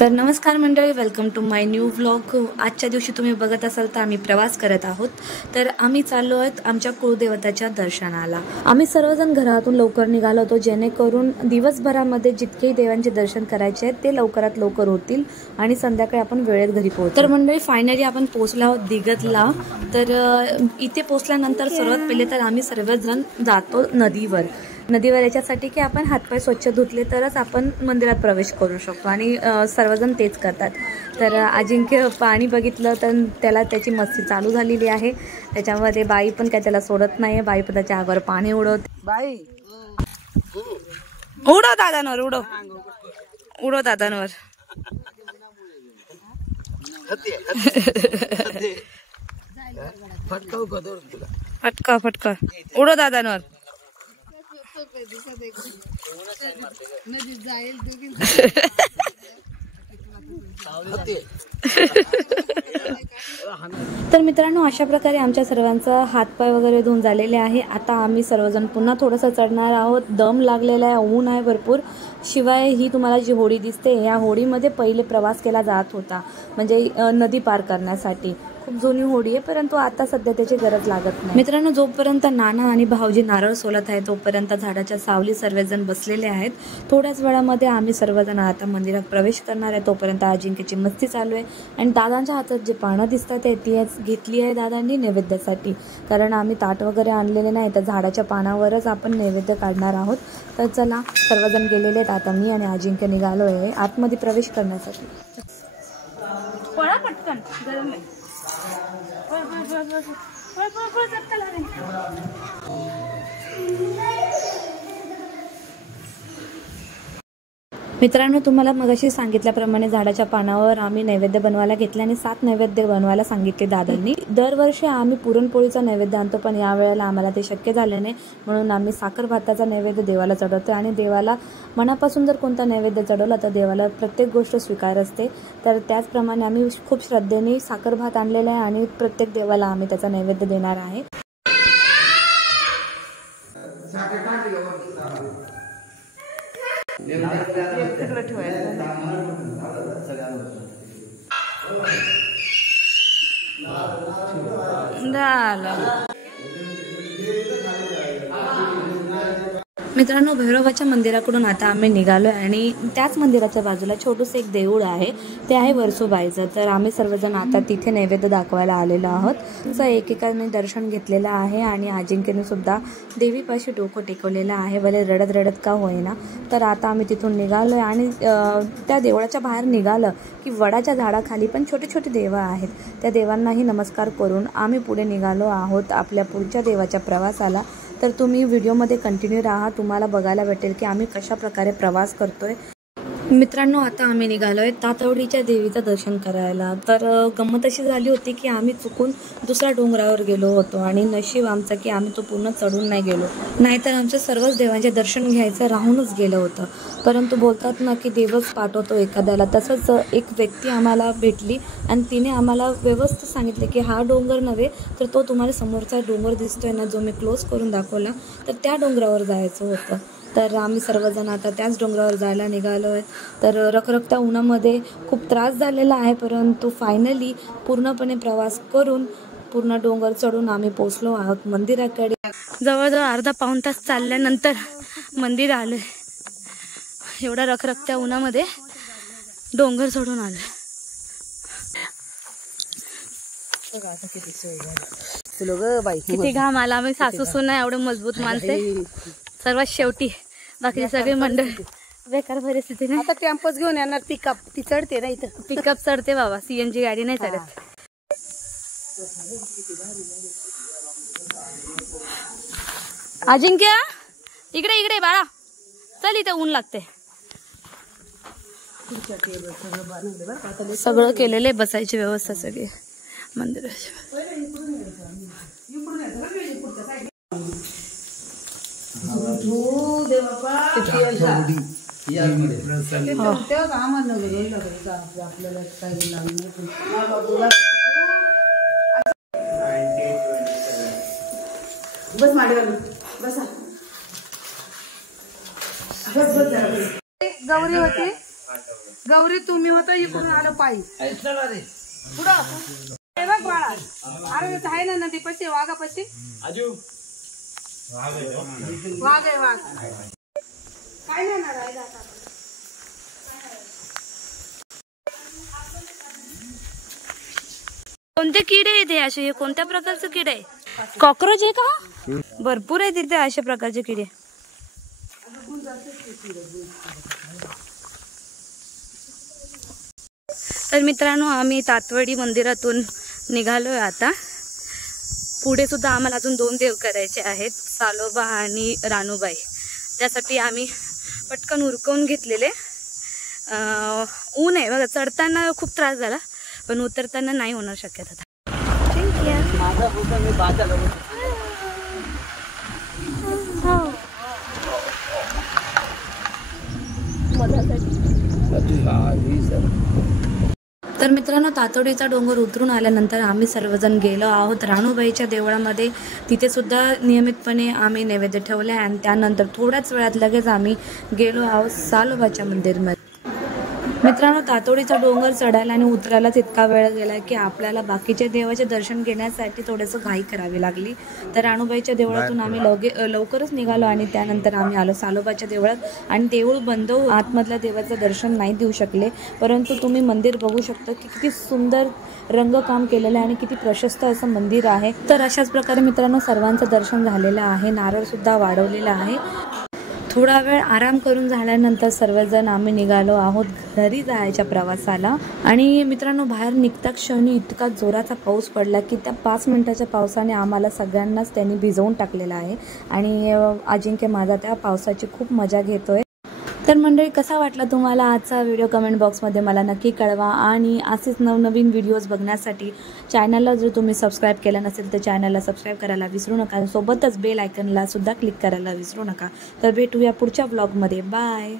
तर नमस्कार मंडळी, welcome to my new vlog. आजच्या दिवशी तुम्ही बघत असाल तर आम्ही प्रवास करत आहोत। तर आम्ही चाललो आहोत आमच्या कुलदेवताच्या दर्शनाला। आम्ही सर्वजण घरातून लवकर निघालो होतो, जेणेकरून दिवसभरामध्ये जितकेही देवांचे दर्शन करायचे आहेत ते लवकरात लवकर होतील आणि संध्याकाळी आपण वेळेत घरी पोहोचू। तर मंडळी फायनली आपण पोहोचलो आहोत दिगतला। तर इथे पोहोचल्यानंतर सर्वात पहिले तर आम्ही सर्वजण जातो नदीवर याच्यासाठी की आपण हातपाय स्वच्छ धुतले तरच आपण मंदिरात प्रवेश करू शकतो आणि सर्वजण तेच करतात। तर अजिंक्य पाणी बघितलं तर त्याला त्याची मस्ती चालू झालेली आहे। त्याच्यामध्ये बाई पण काय त्याला सोडत नाही, बाई पण त्याच्या आगावर पाणी उडवते। बाई उडव दादांवर, उडव दादांवर। फटका उडव दादांवर। तर मित्रांनो, अशा प्रकारे आमच्या सर्वांचा हातपाय वगैरे धुवून झालेले आहे। आता आम्ही सर्वजण पुन्हा थोडंसं चढणार आहोत। दम लागलेला आहे, ऊन आहे भरपूर। शिवाय ही तुम्हाला जी होडी दिसते, या होडीमध्ये पहिले प्रवास केला जात होता, म्हणजे नदी पार करण्यासाठी। खूप जुनी होडी आहे, परंतु आता सध्या त्याची गरज लागत नाही। मित्रांनो, जोपर्यंत नाना आणि भाऊजी नारळ सोलत आहे तोपर्यंत झाडाच्या सावली सर्वजण बसलेले आहेत। थोड्याच वेळामध्ये आम्ही सर्वजण आता मंदिरात प्रवेश करणार आहे। तोपर्यंत अजिंक्यची मस्ती चालू आहे आणि दादांच्या हातात जे पानं दिसतात ते ती घेतली आहे दादांनी नैवेद्यासाठी, कारण आम्ही ताट वगैरे आणलेले नाही, तर झाडाच्या पानावरच आपण नैवेद्य काढणार आहोत। तर चला, सर्वजण गेलेले आहेत, आता मी आणि अजिंक्य निघालो आहे आतमध्ये प्रवेश करण्यासाठी। पळा पटकन, गरम आहे। मित्रांनो, तुम्हाला मगाशी सांगितल्याप्रमाणे झाडाच्या पानावर आम्ही नैवेद्य बनवायला घेतले आणि 7 नैवेद्य बनवायला सांगितले दादांनी। दरवर्षी आम्ही पुरणपोळीचा नैवेद्य आणतो, पण यावेळेला आम्हाला ते शक्य झाले नाही, म्हणून आम्ही साखर भाताचा नैवेद्य देवाला चढवतो। आणि देवाला मनापासून जर कोणता नैवेद्य चढवला तर देवाला प्रत्येक गोष्ट स्वीकार असते। तर त्याचप्रमाणे आम्ही खूप श्रद्धेने साखर भात आणलेला आहे आणि प्रत्येक देवाला आम्ही त्याचा नैवेद्य देणार आहे। मित्रांनो, भैरवाच्या मंदिराकडून आता आम्ही निघालो आणि त्याच मंदिराच्या बाजूला छोटूस एक देऊळ आहे, ते आहे वर्सोबाईचं। तर आम्ही सर्वजण आता तिथे नैवेद्य दाखवायला आलेलो आहोत। तसं एकेकाने दर्शन घेतलेलं आहे आणि अजिंक्यने सुद्धा देवीपाशी डोकं टेकवलेलं आहे, भले रडत रडत का होईना। तर आता आम्ही तिथून निघालो आहे आणि त्या देवळाच्या बाहेर निघालं की वडाच्या झाडाखाली पण छोटे छोटे देव आहेत, त्या देवांनाही नमस्कार करून आम्ही पुढे निघालो आहोत आपल्या पुढच्या देवाच्या प्रवासाला। तर तुम्ही व्हिडिओमध्ये कंटिन्यू राहा, तुम्हाला बघायला भेटेल की आम्ही कशा प्रकारे प्रवास करतोय। मित्रांनो, आता आम्ही निघालोय तातवडीच्या देवीचं दर्शन करायला। तर गंमत अशी झाली होती की आम्ही चुकून दुसऱ्या डोंगरावर गेलो होतो आणि नशीब आमचं की आम्ही तो पूर्ण चढून नाही गेलो, नाहीतर आमच्या सर्वच देवांचे दर्शन घ्यायचं राहूनच गेलं होतं। परंतु बोलतात ना की देवच पाठवतो एखाद्याला, तसंच एक व्यक्ती आम्हाला भेटली आणि तिने आम्हाला व्यवस्थित सांगितले की हा डोंगर नव्हे तर तो तुम्हाला समोरचा डोंगर दिसतोय ना, जो मी क्लोज करून दाखवला, तर त्या डोंगरावर जायचं होतं। तर आम्ही सर्वजण आता त्याच डोंगरावर जायला निघालो आहे। तर रखरखत्या उन्हामध्ये खूप त्रास झालेला आहे, परंतु फायनली पूर्णपणे प्रवास करून पूर्ण डोंगर चढून आम्ही पोचलो आहोत मंदिराकडे। जवळजवळ अर्धा पाऊण तास चालल्यानंतर मंदिर आलं। एवढ्या रखरखत्या उन्हामध्ये डोंगर चढून आलं। किती घाम आला, आम्ही सासू सुना एवढे मजबूत माणसे सर्वात शेवटी, बाकी सगळे मंडळ बेकार परिस्थिती नाही। आता टेम्पोच घेऊन येणार, पिकअप ती चढते ना, इथं पिकअप चढते बाबा, सीएनजी गाडी नाही चढत। अजिंक्य इकडे इकडे बाळा, चल इथे ऊन लागते। सगळं केलेलं आहे, बसायची व्यवस्था सगळी मंदिराची। गौरी होती गौरी तुम्ही होता इकडून आलो पायी पुढं हे बघ बाळा अरे आहे ना नदी पशी वाघापशी वाघ आहे वाघ काय नाही ना राहिला आता. कोणते किडे आहेत हे असे? हे कोणत्या प्रकारचे किडे आहे? कॉक्रोच आहे का? भरपूर आहे तिथे अशा प्रकारचे किडे. तर मित्रांनो आम्ही तातवडी मंदिरातून निघालोय आता. पुढे सुद्धा आम्हाला अजून 2 देव करायचे आहेत, सालोबा आणि रानूबाई. त्यासाठी आम्ही पटकन उरकवून घेतलेले. ऊन आहे बघा, चढताना खूप त्रास झाला पण उतरताना नाही होणार शक्यता. तर मित्रांनो तातोडीचा डोंगर उतरून आल्यानंतर आम्ही सर्वजण गेलो आहोत राणूबाईच्या देवळामध्ये. तिथे सुद्धा नियमितपणे आम्ही नैवेद्य ठेवले आणि त्यानंतर थोड्याच वेळात लगेच आम्ही गेलो आहोत सालोबाच्या मंदिरमध्ये. मित्रांनो तातोडीचा डोंगर चढायला आणि उतरायलाच इतका वेळ गेला की आपल्याला बाकीचे देवाचे दर्शन घेण्यासाठी थोडंसं घाई करावी लागली. तर राणूबाईच्या देवळातून आम्ही लवकरच निघालो आणि त्यानंतर आम्ही आलो सालोबाच्या देवळात. आणि देऊळ बंद, आतमधल्या देवाचं दर्शन नाही देऊ शकले, परंतु तुम्ही मंदिर बघू शकता की किती सुंदर रंगकाम केलेलं आहे आणि किती प्रशस्त असं मंदिर आहे. तर अशाच प्रकारे मित्रांनो सर्वांचं दर्शन झालेलं आहे. नारळसुद्धा वाढवलेला आहे. थोडा वेळ आराम करून झाल्यानंतर सर्वजण आम्ही निघालो आहोत घरी जायच्या प्रवासाला. आणि मित्रांनो बाहेर निघता क्षणी इतका जोराचा पाऊस पडला की त्या 5 मिनिटाच्या पावसाने आम्हाला सगळ्यांनाच त्यांनी भिजवून टाकलेला आहे. आणि अजिंक्य माझा त्या पावसाची खूप मजा घेतोय. तर मंडळी कसा वाटला तुम्हाला आजचा व्हिडिओ कमेंट बॉक्समध्ये मला नक्की कळवा. आणि असेच नवनवीन व्हिडिओज बघण्यासाठी चॅनलला जर तुम्ही सबस्क्राईब केलं नसेल तर चॅनलला सबस्क्राईब करायला विसरू नका. आणि सोबतच बेल आयकनला सुद्धा क्लिक करायला विसरू नका. तर भेटूया पुढच्या ब्लॉगमध्ये. बाय.